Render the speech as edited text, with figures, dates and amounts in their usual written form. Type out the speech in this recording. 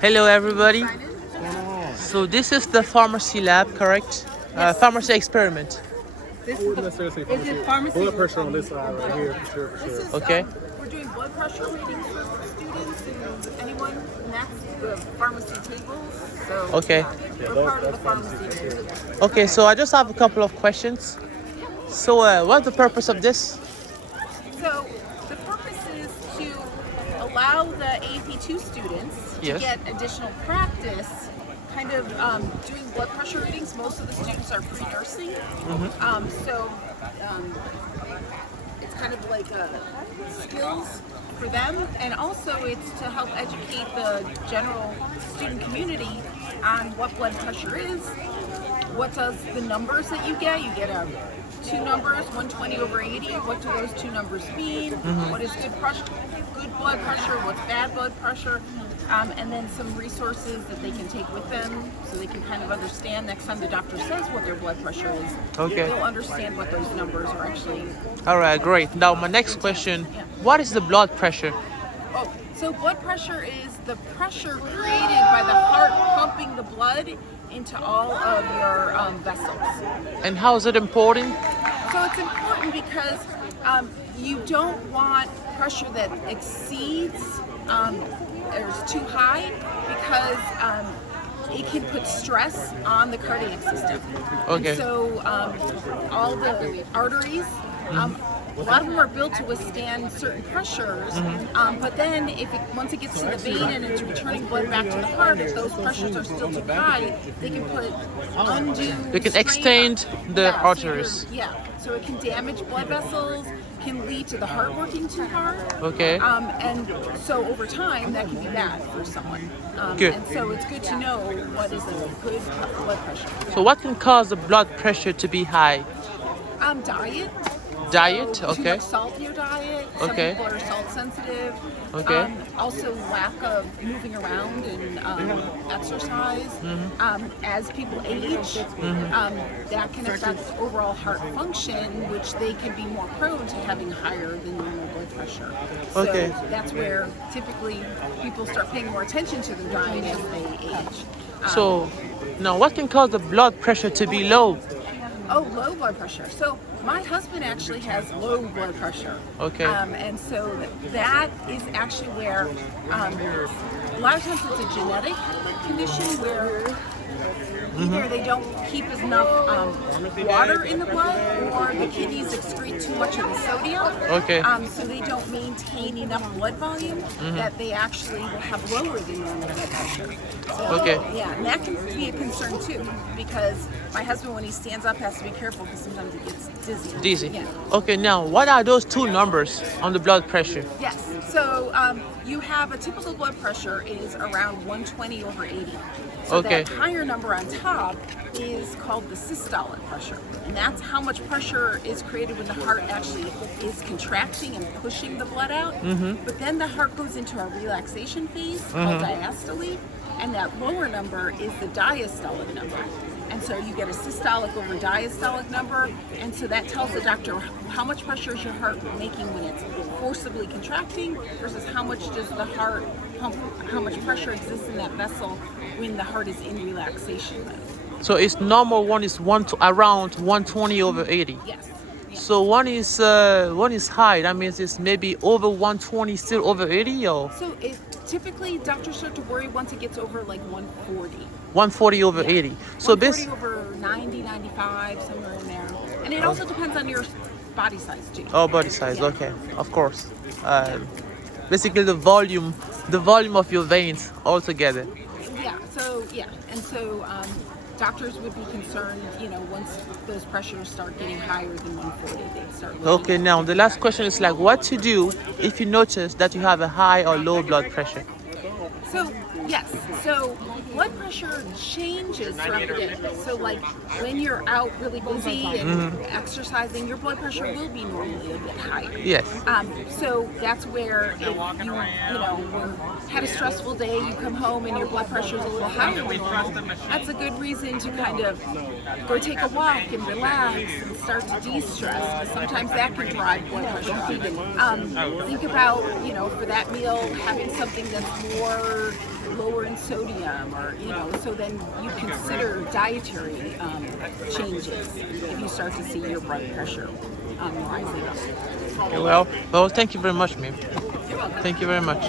Hello, everybody. So this is the pharmacy lab, correct? Pharmacy experiment. I wouldn't necessarily say pharmacy. Blood pressure on this side right here, for sure, for sure. Okay. We're doing blood pressure readings for students and anyone, and that's the pharmacy tables. So Okay. we're part of the pharmacy table. Okay, so I just have a couple of questions. So what's the purpose of this? So the purpose is to allow the AP2 students to Yes. get additional practice kind of doing blood pressure readings. Most of the students are pre-nursing. It's kind of like skills for them, and also it's to help educate the general student community on what blood pressure is, what does the numbers that you get two numbers, 120 over 80, what do those two numbers mean, what is good blood pressure, what's bad blood pressure, and then some resources that they can take with them so they can kind of understand next time the doctor says what their blood pressure is. Okay. They'll understand what those numbers are actually. All right, great. Now my next question, what is the blood pressure? Oh, so blood pressure is the pressure created by the heart pumping the blood into all of your vessels. And how is it important? So it's important because you don't want pressure that exceeds or is too high, because it can put stress on the cardiac system. Okay. And so all the arteries, a lot of them are built to withstand certain pressures, but then once it gets to the vein and it's returning blood back to the heart, if those pressures are still too high, they can put undue They can strain extend on. the Yeah, arteries. So it can damage blood vessels, can lead to the heart working too hard. Okay. And so over time, that can be bad for someone. Good. And so it's good to know what is a good blood pressure. So what can cause the blood pressure to be high? Diet. Diet, So too okay. much salt in your diet. Some Okay. people are salt sensitive. Okay. Also lack of moving around and exercise. As people age, that can affect overall heart function, which they can be more prone to having higher than normal blood pressure. So Okay. that's where typically people start paying more attention to their diet as they age. So now what can cause the blood pressure to be low? Low blood pressure. So my husband actually has low blood pressure. Okay. And so that is actually where a lot of times it's a genetic condition where either they don't keep enough water in the blood, or the kidneys excrete too much of the sodium. Okay. So they don't maintain enough blood volume that they actually will have lower than normal blood pressure. So, Okay. Yeah, and that can be a concern too, because my husband, when he stands up, has to be careful because sometimes he gets dizzy. Dizzy. Yeah. Okay, now what are those two numbers on the blood pressure? Yes. So you have a typical blood pressure is around 120 over 80. So Okay. that higher number on top is called the systolic pressure, and that's how much pressure is created when the heart actually is contracting and pushing the blood out. But then the heart goes into a relaxation phase called diastole, and that lower number is the diastolic number. And so you get a systolic over diastolic number, and so that tells the doctor how much pressure is your heart making when it's forcibly contracting versus how much does the heart pump, how much pressure exists in that vessel when the heart is in relaxation mode. So it's normal one is around 120 over 80. Yes. So one is high. That means it's maybe over 120, still over 80, or So typically doctors start to worry once it gets over like 140. 140 over 80. So 140 over 90, 95, somewhere in there. And it also depends on your body size too. Oh, body size. Yeah. Okay, of course. Basically the volume of your veins altogether. And so doctors would be concerned, once those pressures start getting higher than 140, they'd start looking Okay, now the last question is like what to do if you notice that you have a high or low blood pressure. So, yes. So, blood pressure changes throughout the day. So, like when you're out really busy and exercising, your blood pressure will be normally a bit higher. Yes. So that's where if you had a stressful day, you come home and your blood pressure is a little higher than normal, that's a good reason to kind of go take a walk and relax and start to de-stress. Because sometimes that can drive blood pressure. Think about, for that meal, having something that's more lower in sodium, or so then you consider dietary changes if you start to see your blood pressure rising. Okay, well, thank you very much, ma'am. Thank you very much.